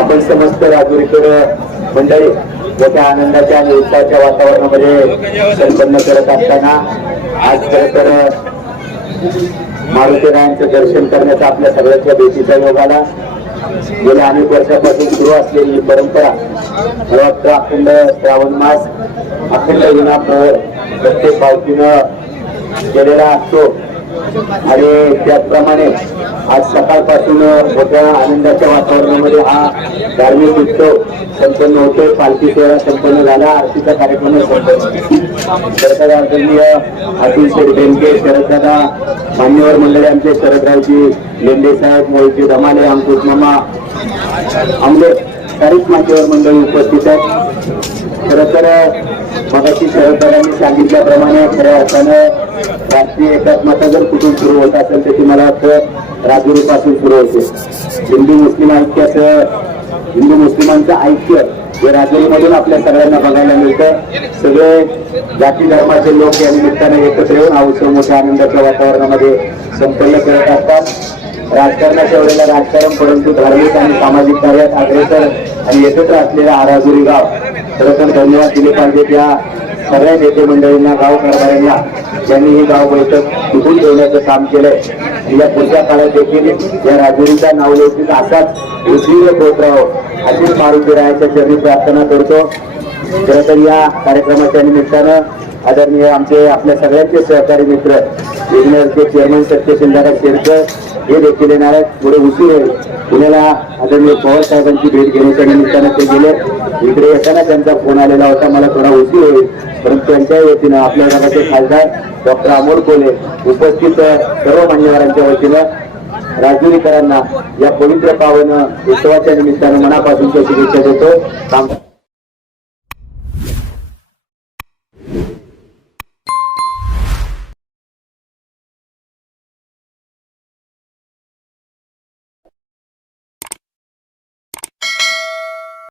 आपण समस्त राजुरीकर मंडळी मोठ्या आनंदाच्या आणि उत्साहाच्या वातावरणामध्ये संपन्न करत असताना आज खरं तर मारुतीरायांचं दर्शन करण्याचा आपल्या सगळ्यांच्या भेटीचा योग आला. गेल्या अनेक वर्षापासून सुरू असलेली ही परंपरा मला वाटतं अखंड श्रावण मास अखंड विना प्रत्येक पावतीनं केलेला असतो. आणि त्याचप्रमाणे आज सकाळपासून मोठ्या आनंदाच्या वातावरणामध्ये हा धार्मिक उत्सव संपन्न होतो पालखी सोहळा संपन्न झाला. आरतीचा कार्यक्रम संपन्न सरकार आदरणीय अतुल शेठ बेनके शरददादा मान्यवर मंडळी आमचे शरदरावजी लेंडे साहेब मोहिते धमाले अंकुश मामा आमचे सारीच मान्यवर मंडळी उपस्थित आहेत. खरं तर मगाशी शरददादांनी सांगितल्याप्रमाणे खऱ्या अर्थानं राष्ट्रीय एकात्मता जर कुठून सुरू होत असेल तर ती मला वाटतं राजगिरीपासून सुरू होते. हिंदू मुस्लिम ऐक्याचं हिंदू मुस्लिमांचं ऐक्य जे राजगिरीमधून आपल्या सगळ्यांना बघायला मिळतं. सगळे जाती धर्माचे लोक या निमित्ताने एकत्र येऊन हा उत्सव मोठ्या आनंदाच्या वातावरणामध्ये संपन्न करत असतात. राजकारणाच्या वेळेला राजकारण परंतु धार्मिक आणि सामाजिक कार्यात अग्रेसर आणि एकत्र असलेला आराजुरी गाव. खरं तर धन्यवाद दिले पाहिजेत या सगळ्या नेते मंडळींना गाव कारभाऱ्यांना ज्यांनी ही गाव बैठक टिकून ठेवण्याचं काम केलंय. या पुढच्या काळात देखील या राजुरीच्या नावलौकिक असाच उशीर होत राहो अशीच मारुती रायाच्या चरणी प्रार्थना करतो. खरं तर या कार्यक्रमाच्या निमित्तानं आदरणीय आमचे आपल्या सगळ्यांचे सहकारी मित्र विघ्नरचे चेअरमन सत्यशिंदारा शेरकर हे देखील येणार आहेत. पुढे उशीर होईल पुण्याला आदरणीय पवार साहेबांची भेट घेण्याच्या निमित्तानं ते गेले. इकडे येताना त्यांचा फोन आलेला होता. मला थोडा उशीर होईल परंतु त्यांच्या वतीनं आपल्या गावाचे खासदार डॉक्टर अमोल कोले उपस्थित सर्व मान्यवरांच्या वतीनं राजुरीकरांना या पवित्र पावन उत्सवाच्या निमित्तानं मनापासूनच्या शुभेच्छा देतो.